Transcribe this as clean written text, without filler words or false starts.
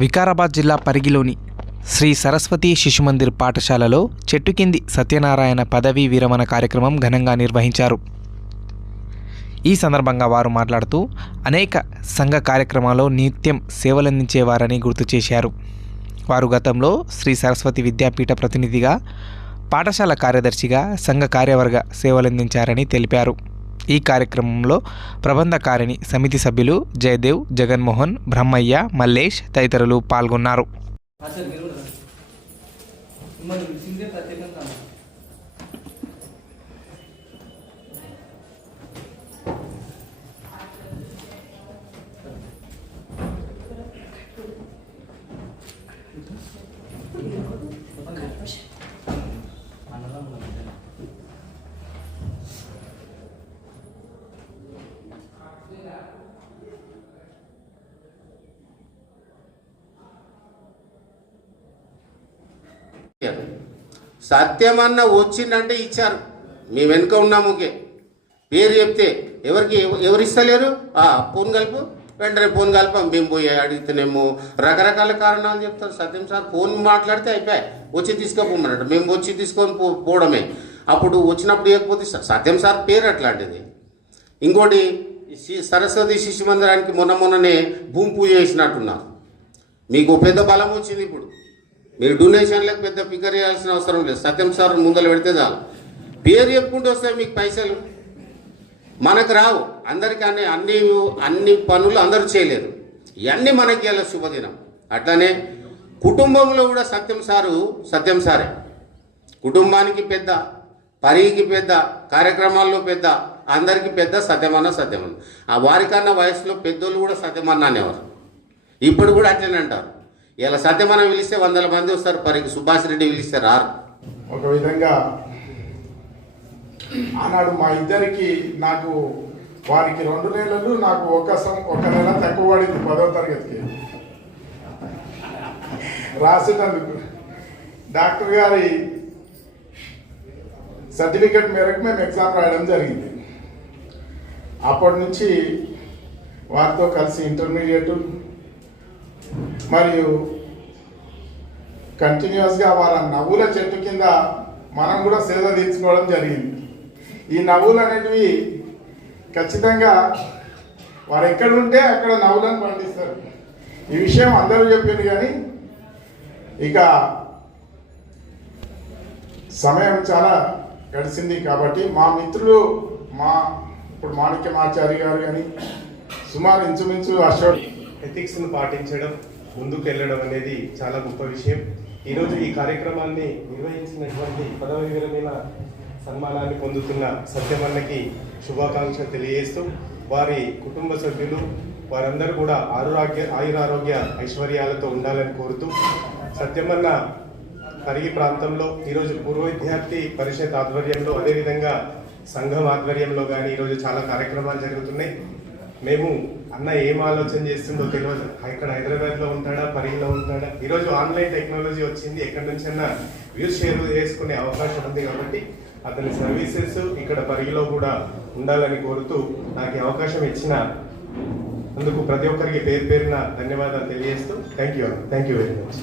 వికారాబాద్ జిల్లా పరిగిలోని శ్రీ సరస్వతి శిశుమందిర్ పాఠశాలలో చెట్టు కింది సత్యనారాయణ పదవీ విరమణ కార్యక్రమం ఘనంగా నిర్వహించారు. ఈ సందర్భంగా వారు మాట్లాడుతూ అనేక సంఘ కార్యక్రమాల్లో నిత్యం సేవలందించేవారని గుర్తు చేశారు. వారు గతంలో శ్రీ సరస్వతి విద్యాపీఠ ప్రతినిధిగా, పాఠశాల కార్యదర్శిగా, సంఘ కార్యవర్గ సేవలందించారని తెలిపారు. ఈ కార్యక్రమంలో ప్రబంధకారిణి సమితి సభ్యులు జయదేవ్, జగన్మోహన్, బ్రహ్మయ్య, మల్లేష్ తదితరులు పాల్గొన్నారు. సత్యమన్న వచ్చిందంటే ఇచ్చారు. మీ వెనుక ఉన్నాముకే పేరు చెప్తే ఎవరు ఇస్తలేరు. ఫోన్ కలుపు, వెంటనే ఫోన్ కలపం, మేము పోయి అడిగితేనేమో రకరకాల కారణాలు చెప్తారు. సత్యం సార్ ఫోన్ మాట్లాడితే అయిపోయాయి, వచ్చి తీసుకోపోమన్నట్టు, మేము వచ్చి తీసుకొని పోవడమే. అప్పుడు వచ్చినప్పుడు ఇవ్వకపోతే సత్యం సార్ పేరు అట్లాంటిది. ఇంకోటి సరస్వతి శిశు మందిరానికి మొన్ననే భూమి పూజ చేసినట్టున్నారు. మీకు పెద్ద బలం వచ్చింది. ఇప్పుడు మీరు డొనేషన్లకు పెద్ద ఫిగర్ చేయాల్సిన అవసరం లేదు. సత్యం సార్ ముందర పెడితే చాలు, పేరు చెప్పుకుంటూ వస్తాయి మీకు పైసలు. మనకు రావు, అందరికీ అన్ని పనులు అందరూ చేయలేరు. ఇవన్నీ మనకి ఇలా శుభదినం. అట్లనే కుటుంబంలో కూడా సత్యం సారే కుటుంబానికి పెద్ద, పరిగికి పెద్ద, కార్యక్రమాల్లో పెద్ద, అందరికీ పెద్ద సత్యమన్న. వారికన్నా వయసులో పెద్దోళ్ళు కూడా సత్యమన్న అనేవారు. ఇప్పుడు కూడా అట్లనే అంటారు. ఇలా సత్యమన్న పిలిస్తే 100 మంది వస్తారు, పరికి సుభాష్ రెడ్డి పిలిస్తే రారు. ఒక విధంగా ఆనాడు మా ఇద్దరికి, నాకు వారికి 2 నెలలు, నాకు ఒక నెల తక్కువ పడింది 10వ తరగతికి రాసినందుకు. డాక్టర్ గారి సర్టిఫికెట్ మేరకు మేము ఎగ్జామ్ రాయడం జరిగింది. అప్పటి నుంచి వారితో కలిసి ఇంటర్మీడియట్ మరియు కంటిన్యూస్గా వాళ్ళ నవ్వుల చెట్టు కింద మనం కూడా సేద తీర్చుకోవడం జరిగింది. ఈ నవ్వులు అనేటివి ఖచ్చితంగా వారు ఎక్కడ ఉంటే అక్కడ నవ్వులను పండిస్తారు. ఈ విషయం అందరూ చెప్పింది. కానీ ఇక సమయం చాలా గడిచింది కాబట్టి మా మిత్రులు, ఇప్పుడు మాణిక్యమాచారి గారు కానీ సుమారు ఇంచుమించు అశోక్ ఎథిక్స్ను పాటించడం, ముందుకు వెళ్ళడం అనేది చాలా గొప్ప విషయం. ఈరోజు ఈ కార్యక్రమాన్ని నిర్వహించినటువంటి పదవి విరమణ సన్మానాన్ని పొందుతున్న సత్యమన్నకి శుభాకాంక్షలు తెలియజేస్తూ, వారి కుటుంబ సభ్యులు వారందరూ కూడా ఆయురారోగ్య ఐశ్వర్యాలతో ఉండాలని కోరుతూ, సత్యమన్న పరిగి ప్రాంతంలో ఈరోజు పూర్వ విద్యార్థి పరిషత్ ఆధ్వర్యంలో, అదేవిధంగా సంఘం ఆధ్వర్యంలో కానీ ఈరోజు చాలా కార్యక్రమాలు జరుగుతున్నాయి. మేము అన్న ఏం ఆలోచన చేస్తుందో తెలియదు. ఇక్కడ హైదరాబాద్లో ఉంటాడా, పరిగిలో ఉంటాడా. ఈరోజు ఆన్లైన్ టెక్నాలజీ వచ్చింది, ఎక్కడి నుంచైనా వ్యూస్ షేర్ చేసుకునే అవకాశం ఉంది. కాబట్టి అతని సర్వీసెస్ ఇక్కడ పరిగిలో కూడా ఉండాలని కోరుతూ, నాకు అవకాశం ఇచ్చిన అందుకు ప్రతి ఒక్కరికి పేరున ధన్యవాదాలు తెలియజేస్తూ థ్యాంక్ యూ వెరీ మచ్.